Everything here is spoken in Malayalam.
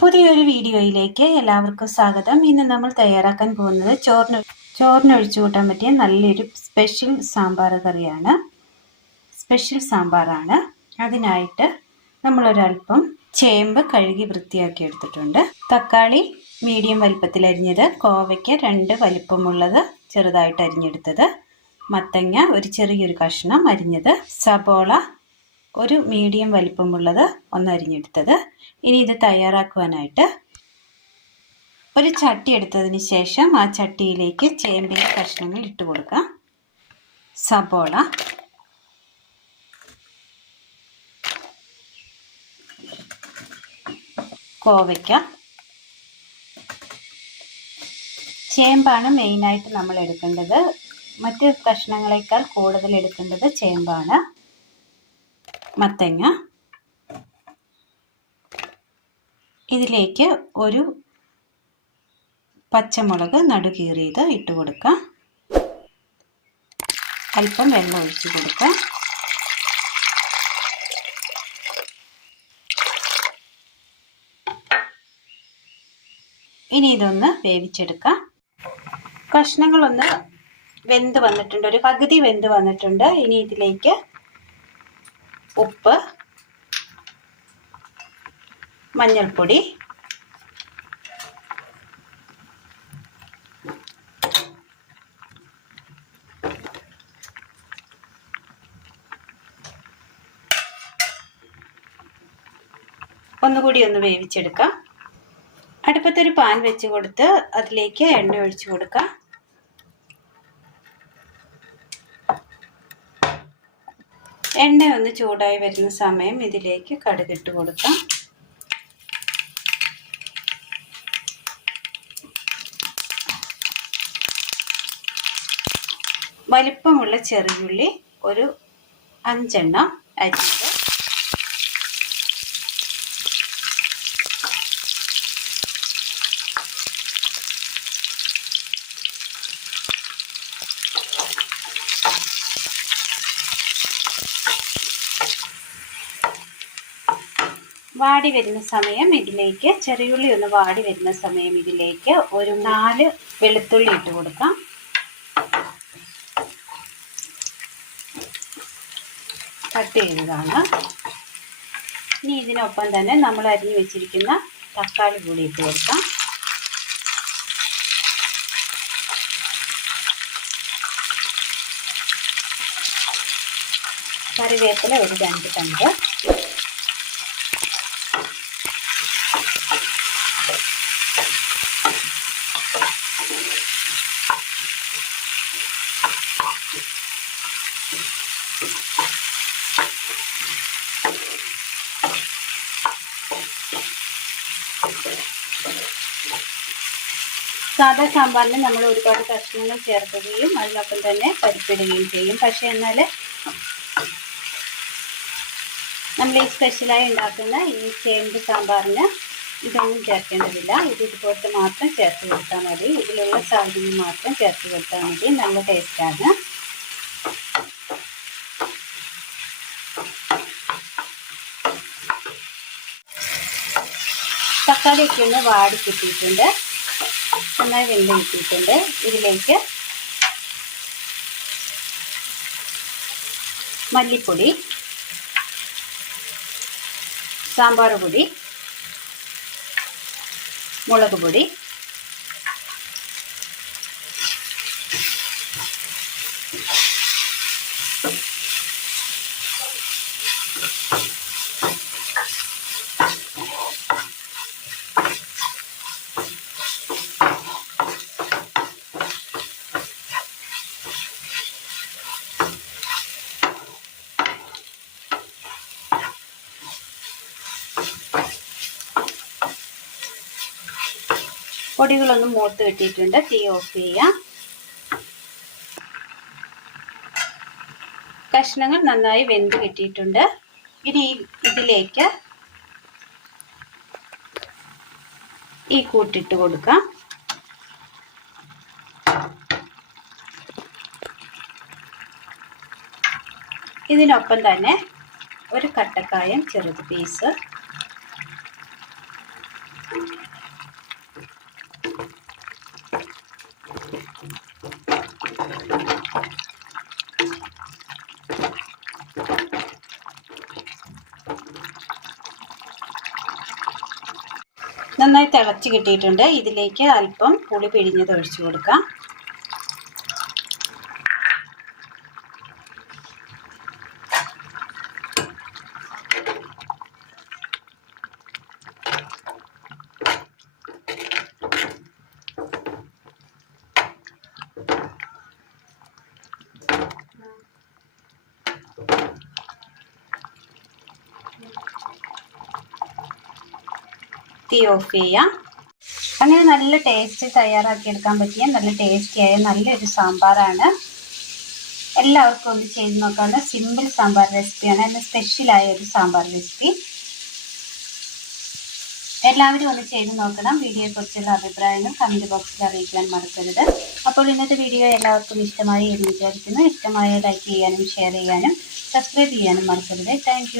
പുതിയൊരു വീഡിയോയിലേക്ക് എല്ലാവർക്കും സ്വാഗതം. ഇന്ന് നമ്മൾ തയ്യാറാക്കാൻ പോകുന്നത് ചോറിനൊഴിച്ചു കൂട്ടാൻ പറ്റിയ നല്ലൊരു സ്പെഷ്യൽ സാമ്പാറാണ്. അതിനായിട്ട് നമ്മളൊരൽപ്പം ചേമ്പ് കഴുകി വൃത്തിയാക്കി എടുത്തിട്ടുണ്ട്. തക്കാളി മീഡിയം വലിപ്പത്തിൽ അരിഞ്ഞത്, കോവയ്ക്ക് 2 വലിപ്പമുള്ളത് ചെറുതായിട്ട് അരിഞ്ഞെടുത്തത്, മത്തങ്ങ ഒരു ചെറിയൊരു കഷ്ണം അരിഞ്ഞത്, സബോള ഒരു മീഡിയം വലിപ്പമുള്ളത് ഒന്ന് അരിഞ്ഞെടുത്തത്. ഇനി ഇത് തയ്യാറാക്കുവാനായിട്ട് ഒരു ചട്ടി എടുത്തതിന് ശേഷം ആ ചട്ടിയിലേക്ക് ചേമ്പിൻ്റെ കഷ്ണങ്ങൾ ഇട്ട് കൊടുക്കാം. സബോള, കോവയ്ക്ക, ചേമ്പാണ് മെയിനായിട്ട് നമ്മൾ എടുക്കേണ്ടത്. മറ്റ് കഷ്ണങ്ങളെക്കാൾ കൂടുതൽ എടുക്കേണ്ടത് ചേമ്പാണ്. മത്തങ്ങ, ഇതിലേക്ക് ഒരു പച്ചമുളക് നടുകീറിയത് ഇട്ട് കൊടുക്കാം. അല്പം വെള്ളം ഒഴിച്ച് കൊടുക്കാം. ഇനി ഇതൊന്ന് വേവിച്ചെടുക്കാം. കഷ്ണങ്ങളൊന്ന് വെന്ത് വന്നിട്ടുണ്ട്, ഒരു പകുതി വെന്ത് വന്നിട്ടുണ്ട്. ഇനി ഇതിലേക്ക് ഉപ്പ്, മഞ്ഞൾപ്പൊടി, ഒന്നുകൂടി ഒന്ന് വേവിച്ചെടുക്കാം. അടുപ്പത്തൊരു പാൻ വെച്ച് കൊടുത്ത് അതിലേക്ക് എണ്ണ ഒഴിച്ചു കൊടുക്കാം. എണ്ണ ഒന്ന് ചൂടായി വരുന്ന സമയം ഇതിലേക്ക് കടുകിട്ട് കൊടുക്കാം. വലിപ്പമുള്ള ചെറിയുള്ളി ഒരു 5 എണ്ണം അരിഞ്ഞത്, വാടി വരുന്ന സമയം ഇതിലേക്ക് ചെറിയുള്ളി ഒന്ന് വാടി വരുന്ന സമയം ഇതിലേക്ക് ഒരു 4 വെളുത്തുള്ളി ഇട്ട് കൊടുക്കാം. കട്ട് ചെയ്തതാണ്. ഇനി ഇതിനൊപ്പം തന്നെ നമ്മൾ അരിഞ്ഞു വെച്ചിരിക്കുന്ന തക്കാളി കൂടി ഇട്ട് കൊടുക്കാം. കറിവേപ്പില ഒരു 2 തണ്ട്, സാധാ സാമ്പാറിന് നമ്മൾ ഒരുപാട് കഷ്ണങ്ങൾ ചേർക്കുകയും അതിനൊപ്പം തന്നെ പരിപ്പിടുകയും ചെയ്യും. പക്ഷേ എന്നാൽ നമ്മൾ ഈ സ്പെഷ്യലായി ഉണ്ടാക്കുന്ന ഈ ചേമ്പ് സാമ്പാറിന് ഇതൊന്നും ചേർക്കേണ്ടതില്ല. ഇതുപോലത്തെ മാത്രം ചേർത്ത് കൊടുത്താൽ മതി. ഇതിലുള്ള സാധനങ്ങൾ മാത്രം ചേർത്ത് കൊടുത്താൽ മതി. നല്ല ടേസ്റ്റാണ്. തക്കാളിയൊക്കെ ഒന്ന് വാടി കിട്ടിയിട്ടുണ്ട്, നന്നായി വെന്ത് കിട്ടിയിട്ടുണ്ട്. ഇതിലേക്ക് മല്ലിപ്പൊടി, സാമ്പാർ പൊടി, മുളക് പൊടി, പൊടികളൊന്നും മൂത്ത് കിട്ടിയിട്ടുണ്ട്. തീ ഓഫ് ചെയ്യാം. കഷ്ണങ്ങൾ നന്നായി വെന്ത് കിട്ടിയിട്ടുണ്ട്. ഇനി ഇതിലേക്ക് ഈ കൂട്ടിട്ട് കൊടുക്കാം. ഇതിനൊപ്പം തന്നെ ഒരു കട്ടക്കായം ചെറുത് പീസ്, നന്നായി തിളച്ച് കിട്ടിയിട്ടുണ്ട്. ഇതിലേക്ക് അല്പം പുളി പിഴിഞ്ഞത് ഒഴിച്ചു കൊടുക്കാം. തീ ഓഫ് ചെയ്യാം. അങ്ങനെ നല്ല ടേസ്റ്റ് തയ്യാറാക്കിയെടുക്കാൻ പറ്റിയ നല്ല ടേസ്റ്റിയായ നല്ലൊരു സാമ്പാറാണ്. എല്ലാവർക്കും ഒന്ന് ചെയ്ത് നോക്കാവുന്ന സിമ്പിൾ സാമ്പാർ റെസിപ്പിയാണ്. നല്ല സ്പെഷ്യലായ ഒരു സാമ്പാർ റെസിപ്പി. എല്ലാവരും ഒന്ന് ചെയ്ത് നോക്കണം. വീഡിയോയെക്കുറിച്ചുള്ള അഭിപ്രായങ്ങൾ കമൻറ്റ് ബോക്സിൽ അറിയിക്കാൻ മറക്കരുത്. അപ്പോൾ ഇന്നത്തെ വീഡിയോ എല്ലാവർക്കും ഇഷ്ടമായി എന്ന് വിചാരിക്കുന്നു. ഇഷ്ടമായ ലൈക്ക് ചെയ്യാനും ഷെയർ ചെയ്യാനും സബ്സ്ക്രൈബ് ചെയ്യാനും മറക്കരുത്. താങ്ക്